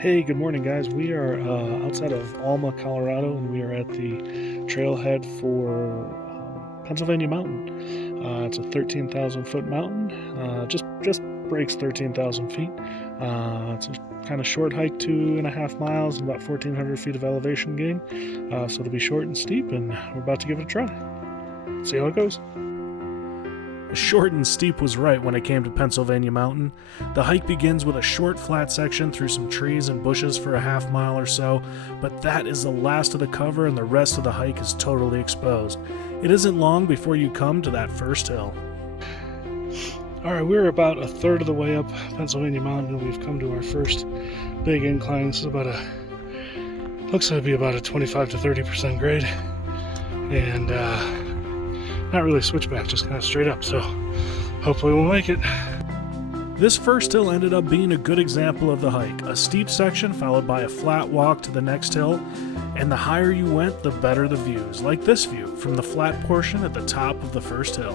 Hey, good morning, guys. We are outside of Alma, Colorado, and we are at the Trailhead for Pennsylvania Mountain. It's a 13,000 foot mountain. Just breaks 13,000 feet. It's a kind of short hike, 2.5 miles, and about 1,400 feet of elevation gain. So it'll be short and steep, and we're about to give it a try. See how it goes. Short and steep was right when it came to Pennsylvania Mountain. The hike begins with a short flat section through some trees and bushes for a half mile or so, but that is the last of the cover and the rest of the hike is totally exposed. It isn't long before you come to that first hill. Alright, we're about a third of the way up Pennsylvania Mountain and we've come to our first big incline. This is looks like it'll be about a 25 to 30% grade. And not really switchback, just kind of straight up, so hopefully we'll make it. This first hill ended up being a good example of the hike. A steep section followed by a flat walk to the next hill, and the higher you went, the better the views, like this view from the flat portion at the top of the first hill.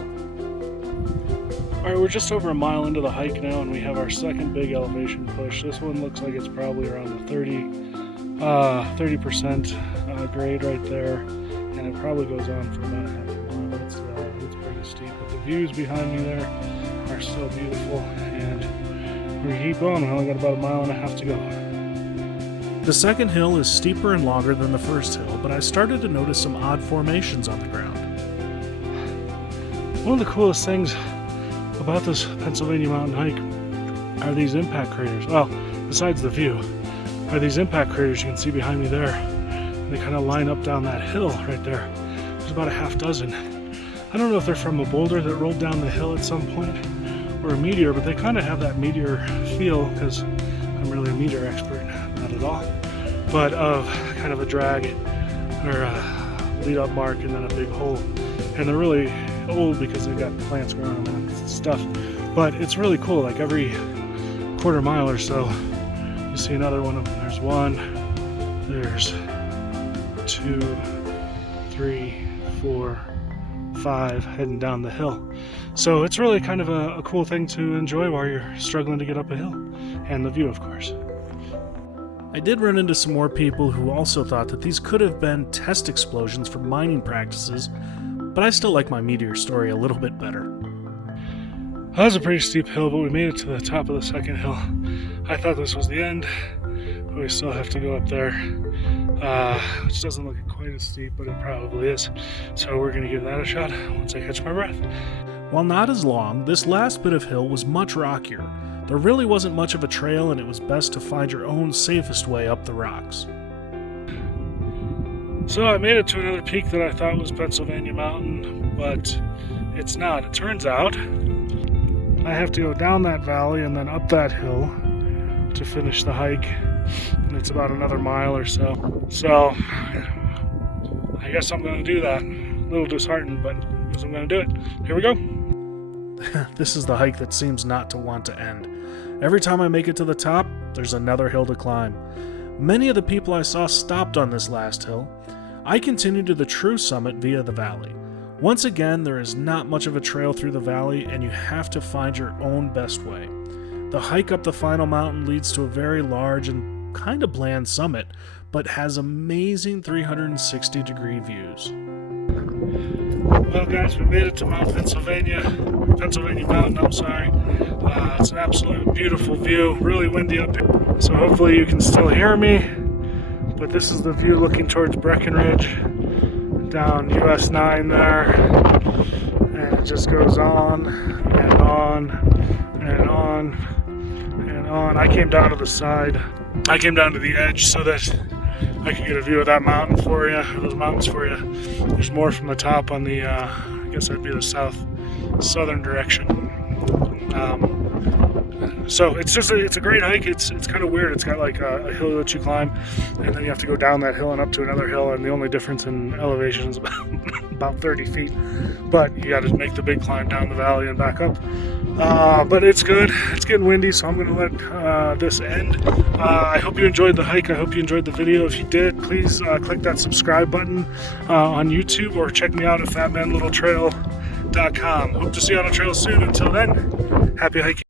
Alright, we're just over a mile into the hike now, and we have our second big elevation push. This one looks like it's probably around the 30% grade right there, and it probably goes on for about a half a mile. It's pretty steep, but the views behind me there are so beautiful, and we keep going. We only got about a mile and a half to go. The second hill is steeper and longer than the first hill, but I started to notice some odd formations on the ground. One of the coolest things about this Pennsylvania mountain hike are these impact craters. Well, besides the view, are these impact craters you can see behind me there. And they kind of line up down that hill right there. There's about a half dozen. I don't know if they're from a boulder that rolled down the hill at some point or a meteor, but they kind of have that meteor feel, because I'm really a meteor expert, not at all, but of kind of a drag or a lead up mark and then a big hole. And they're really old because they've got plants growing on them and stuff, but it's really cool. Like every quarter mile or so you see another one of them. There's one, there's 2, 3, 4, 5 heading down the hill. So it's really kind of a cool thing to enjoy while you're struggling to get up a hill, and the view, of course. I did run into some more people who also thought that these could have been test explosions for mining practices, but I still like my meteor story a little bit better. That was a pretty steep hill, but we made it to the top of the second hill. I thought this was the end, but we still have to go up there, which doesn't look quite as steep, but it probably is. So we're going to give that a shot once I catch my breath. While not as long, this last bit of hill was much rockier. There really wasn't much of a trail, and it was best to find your own safest way up the rocks. So I made it to another peak that I thought was Pennsylvania Mountain, but it's not. It turns out I have to go down that valley and then up that hill to finish the hike, and it's about another mile or so. So I guess I'm going to do that. A little disheartened, but I guess I'm going to do it. Here we go. This is the hike that seems not to want to end. Every time I make it to the top, there's another hill to climb. Many of the people I saw stopped on this last hill. I continued to the true summit via the valley. Once again, there is not much of a trail through the valley, and you have to find your own best way. The hike up the final mountain leads to a very large and kind of bland summit, but has amazing 360-degree views. Well, guys, we made it to Pennsylvania Mountain, I'm sorry. It's an absolute beautiful view, really windy up here, so hopefully you can still hear me. But this is the view looking towards Breckenridge, down US 9 there, and it just goes on and on and on and on. I came down to the side, I came down to the edge so that I could get a view of that mountain for you, or those mountains for you. There's more from the top on the, I guess that'd be the southern direction. So it's a great hike. It's kind of weird. It's got like a hill that you climb, and then you have to go down that hill and up to another hill, and the only difference in elevation is about 30 feet. But you got to make the big climb down the valley and back up. But it's good. It's getting windy, so I'm going to let this end. I hope you enjoyed the hike. I hope you enjoyed the video. If you did, please click that subscribe button on YouTube, or check me out at fatmanlittletrail.com. Hope to see you on a trail soon. Until then, happy hiking.